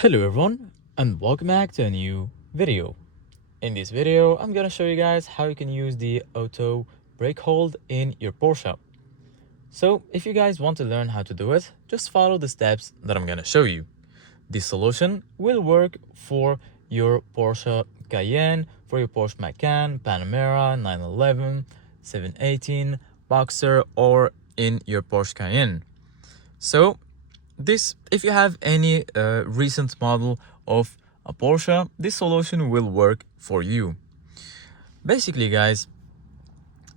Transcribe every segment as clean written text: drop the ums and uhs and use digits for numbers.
Hello everyone and welcome back to a new video. In this video I'm gonna show you guys how you can use the auto brake hold in your Porsche. So if you guys want to learn how to do it, just follow the steps that I'm gonna show you. This solution will work for your Porsche Cayenne, for your Porsche Macan, Panamera, 911, 718, Boxster, or in your Porsche Cayenne. So if you have any recent model of a Porsche, this solution will work for you. Basically, guys,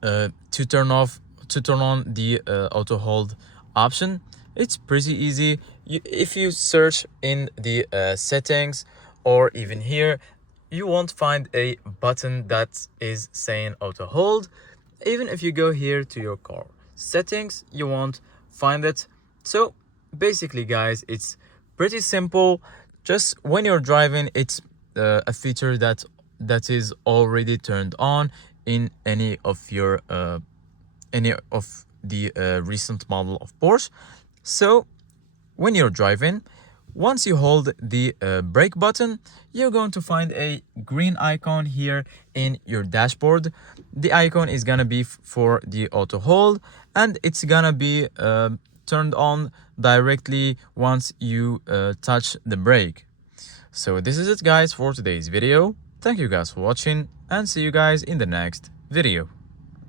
to turn on the auto hold option, it's pretty easy. If you search in the settings or even here, you won't find a button that is saying auto hold. Even if you go here to your car settings, you won't find it. So basically, guys, it's pretty simple. Just when you're driving, it's a feature that is already turned on in any of the recent model of Porsche. So when you're driving, once you hold the brake button, you're going to find a green icon here in your dashboard. The icon is gonna be for the auto hold, and it's gonna be turned on directly once you touch the brake. So this is it, guys, for today's video. Thank you guys for watching, and see you guys in the next video.